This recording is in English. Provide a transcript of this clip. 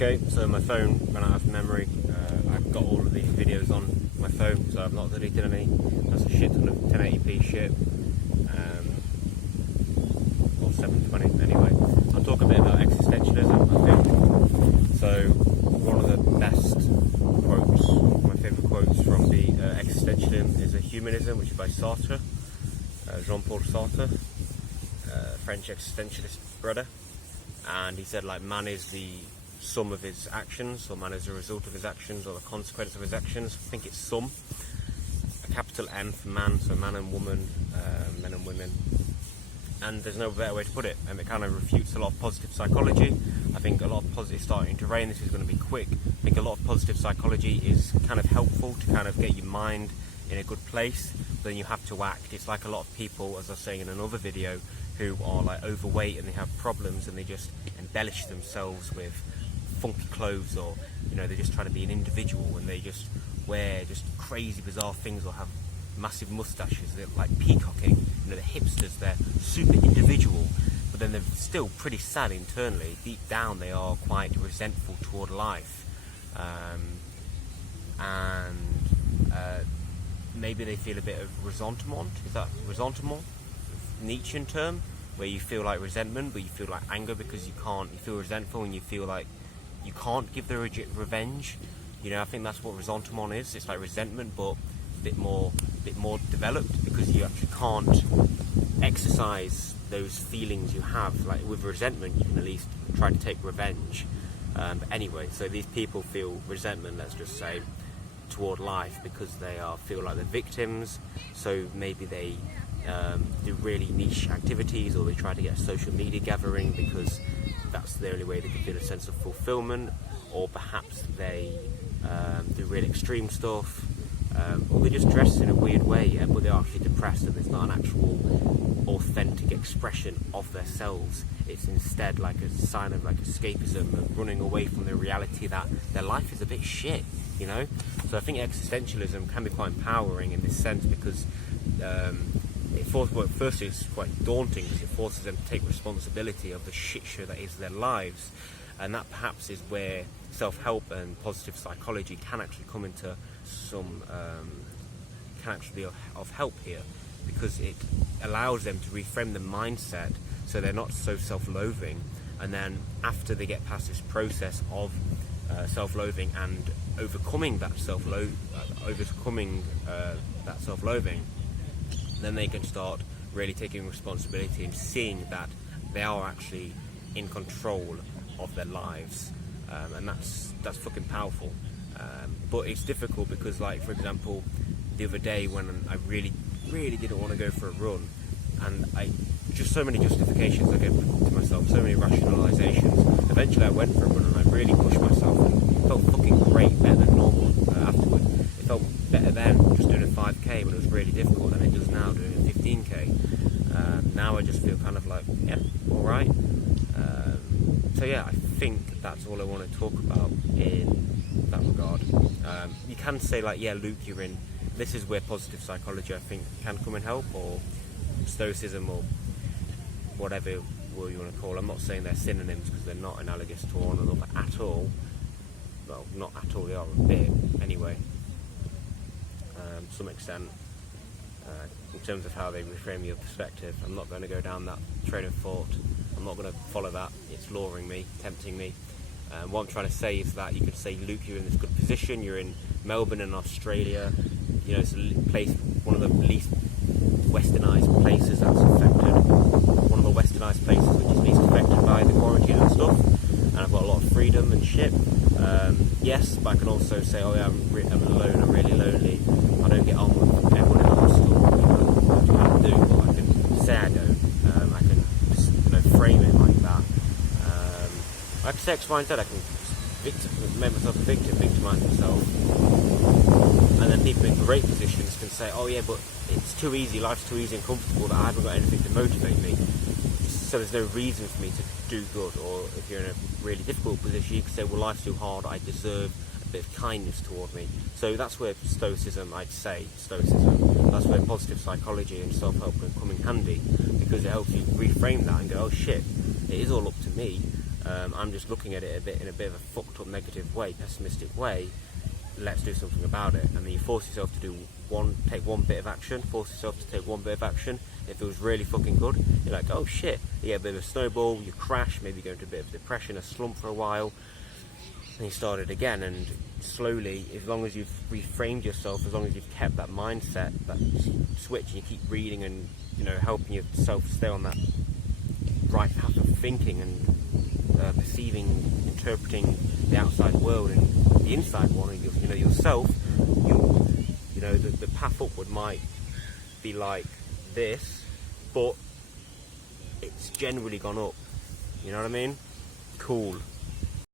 Okay, so my phone ran out of memory. I've got all of these videos on my phone, so I've not deleted any. That's a shit ton of 1080p shit. Or 720 anyway. I'll talk a bit about existentialism, I think. So, one of the best quotes, my favourite quotes from the Existentialism is a Humanism, which is by Sartre, Jean-Paul Sartre, French existentialist brother. And he said, like, man is the sum of his actions, or man is the result of his actions, or the consequence of his actions. I think it's sum, a capital M for man, so man and woman, men and women. And there's no better way to put it, and it kind of refutes a lot of positive psychology. I think a lot of positive, starting to rain, this is going to be quick. I think a lot of positive psychology is kind of helpful to kind of get your mind in a good place, but then you have to act. It's like a lot of people, as I was saying in another video, who are like overweight and they have problems and they just embellish themselves with funky clothes, or they're just trying to be an individual and they just wear just crazy bizarre things or have massive mustaches. They're like peacocking, the hipsters, they're super individual, but then they're still pretty sad internally. Deep down they are quite resentful toward life, and maybe they feel a bit of ressentiment. Is that ressentiment? Nietzschean term, where you feel like resentment, but you feel like anger because you feel resentful and you feel like you can't give the revenge. I think that's what ressentiment is. It's like resentment, but a bit more developed, because you actually can't exercise those feelings you have. Like with resentment, you can at least try to take revenge. But anyway, so these people feel resentment, let's just say, toward life because they feel like they're victims. So maybe they do really niche activities, or they try to get a social media gathering because that's the only way they can feel a sense of fulfillment, or perhaps they do really extreme stuff, or they just dress in a weird way, but they're actually depressed and it's not an actual authentic expression of their selves. It's instead like a sign of like escapism and running away from the reality that their life is a bit shit, So I think existentialism can be quite empowering in this sense, because firstly it's quite daunting, because it forces them to take responsibility of the shit show that is their lives, and that perhaps is where self-help and positive psychology can actually come into some can actually be of help here, because it allows them to reframe the mindset so they're not so self-loathing, and then after they get past this process of self-loathing and overcoming that self-loathing, then they can start really taking responsibility and seeing that they are actually in control of their lives, and that's fucking powerful. But it's difficult because, like, for example, the other day when I really didn't want to go for a run, and just so many justifications I gave to myself, so many rationalizations. Eventually I went for a run and I really pushed myself, and it felt fucking great, better than normal afterward. It felt better then just doing a 5k when it was really difficult than it does now doing a 15k. Now I just feel kind of like, yeah, alright. So yeah, I think that's all I want to talk about in that regard. You can say like, yeah, Luke, this is where positive psychology I think can come and help, or stoicism, or whatever you want to call it. I'm not saying they're synonyms because they're not analogous to one another at all. Well, not at all, they are a bit anyway, to some extent, in terms of how they reframe your perspective. I'm not going to go down that train of thought. I'm not going to follow that. It's luring me, tempting me. What I'm trying to say is that you could say, Luke, you're in this good position, you're in Melbourne in Australia, it's a place, one of the least westernised places that's affected, one of the westernised places which is least affected by the quarantine and stuff, and I've got a lot of freedom and shit. Yes, but I can also say, oh yeah, I'm alone, I'm really lonely, I don't get on with everyone in the hostel. What do I do? Well, I can say I don't. I can just frame it like that. I can say X, Y, and Z. I can make myself a victim, victimise myself, and then people in great positions can say, oh yeah, but it's too easy, life's too easy and comfortable that I haven't got anything to motivate me, so there's no reason for me to do good. Or if you're in a really difficult position, you can say, well, life's too hard, I deserve a bit of kindness toward me. So that's where stoicism, that's where positive psychology and self-help can come in handy, because it helps you reframe that and go, oh shit, it is all up to me. I'm just looking at it in a bit of a fucked up negative way, pessimistic way. Let's do something about it. And then you force yourself to take one bit of action, force yourself to take one bit of action. It feels really fucking good. You're like, oh shit, you get a bit of a snowball, you crash, maybe go into a bit of depression, a slump for a while, and you start it again. And slowly, as long as you've reframed yourself, as long as you've kept that mindset, that switch, and you keep reading and, you know, helping yourself stay on that right path of thinking and perceiving, interpreting the outside world and the inside one, and you know yourself, you know the path upward might be like this, but it's generally gone up. You know what I mean? Cool.